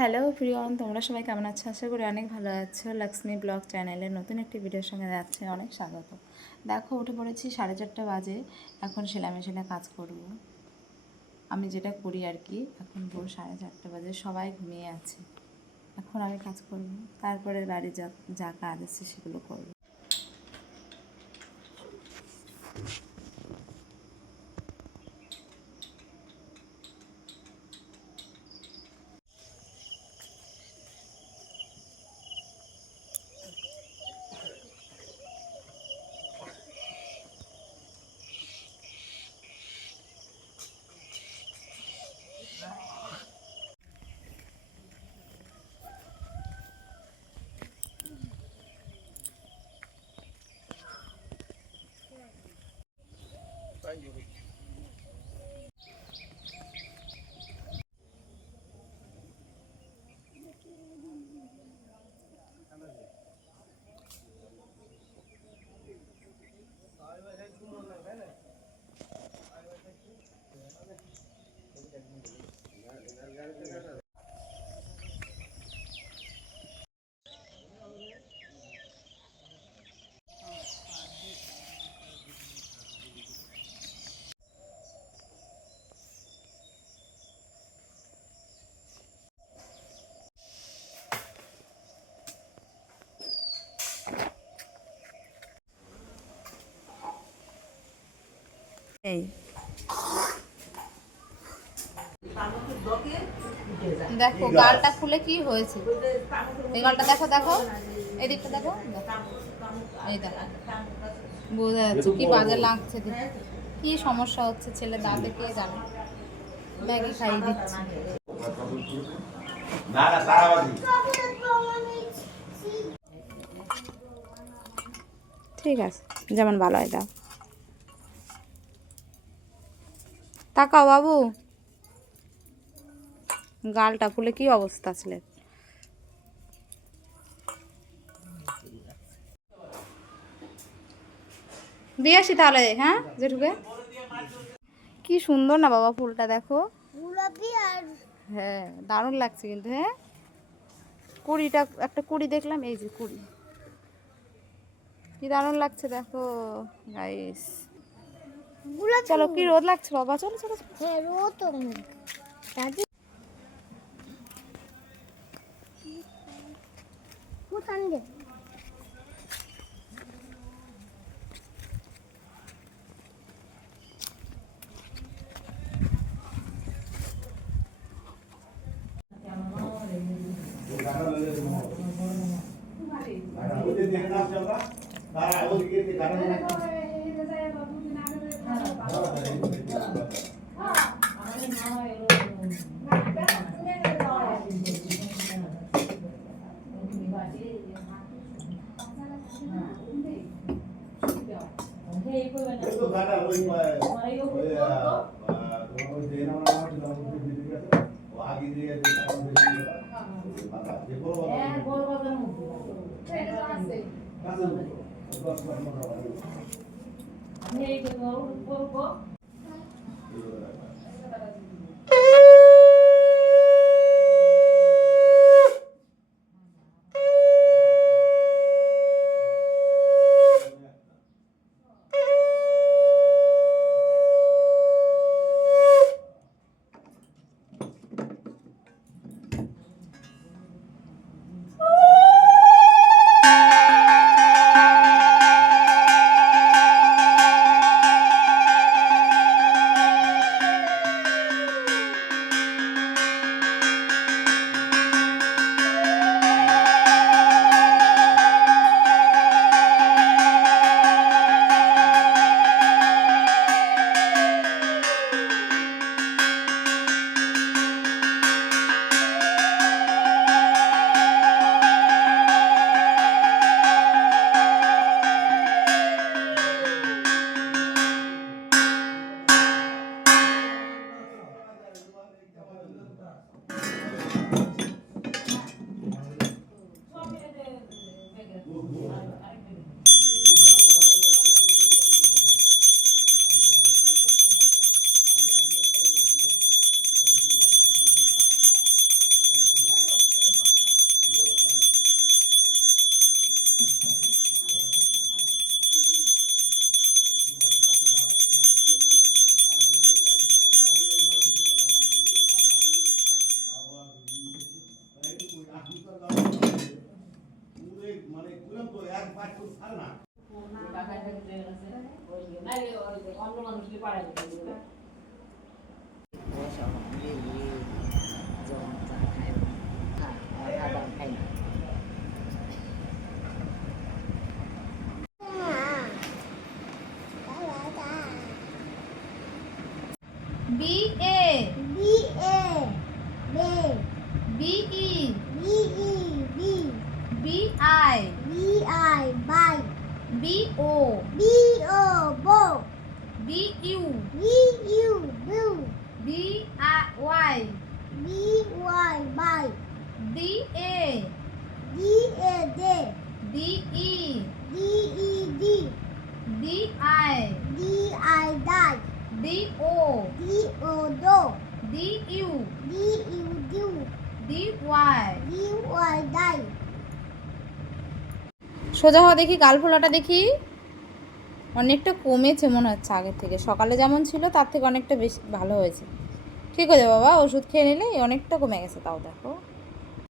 Hello প্রিয়ন, তোমরা সবাই কেমন আছো? আশা করি অনেক ভালো আছো। লক্ষ্মী ব্লগ চ্যানেলের নতুন একটি ভিডিওর সঙ্গে যাচ্ছে অনেক স্বাগত। দেখো, উঠে পড়েছি, 4:30 বাজে। এখন সেলাই মেশিনে কাজ করব, আমি যেটা করি আর কি। এখন ভোর 4:30 বাজে, সবাই ঘুমিয়ে আছে। এখন আমি কাজ করব, তারপরে বাড়ি যা যা কাজ আছে সেগুলো করব। এই দেখো, গালটা খুলে কি হয়েছে। এই গালটা দেখো, দেখো এদিকটা দেখো, এই দেখো, বোঝা যাচ্ছে কি বাজে লাগছে। কি সমস্যা হচ্ছে ছেলে দাঁতে, কে জানে। ম্যাগি খাইয়ে দিচ্ছি। ঠিক আছে, যেমন ভালো হয় দাও। তাকাও বাবু, গালটা ফুলে কি অবস্থা ছিল। দিয়ে আসি তাহলে, হ্যাঁ জেঠুকে। কি সুন্দর না বাবা ফুলটা, দেখো। হ্যাঁ, দারুণ লাগছে কিন্তু। হ্যাঁ, কুড়িটা, একটা কুড়ি দেখলাম, এই যে কুড়ি, কি দারুণ লাগছে দেখো গাইস। চলো, কি রোদ লাগছে বাবা, চলো চলো। হ্যাঁ, রোদ তো দাদি কোথান দে। B A B E B I B O B U B I Y D A D E D I D O D U D Y সোজা হওয়া দেখি, গাল ফোলাটা দেখি। অনেকটা কমেছে মনে হচ্ছে আগের থেকে, সকালে যেমন ছিল তার থেকে অনেকটা বেশি ভালো হয়েছে। ঠিক আছে বাবা, ওষুধ খেয়ে নিলে অনেকটা কমে গেছে, তাও দেখো।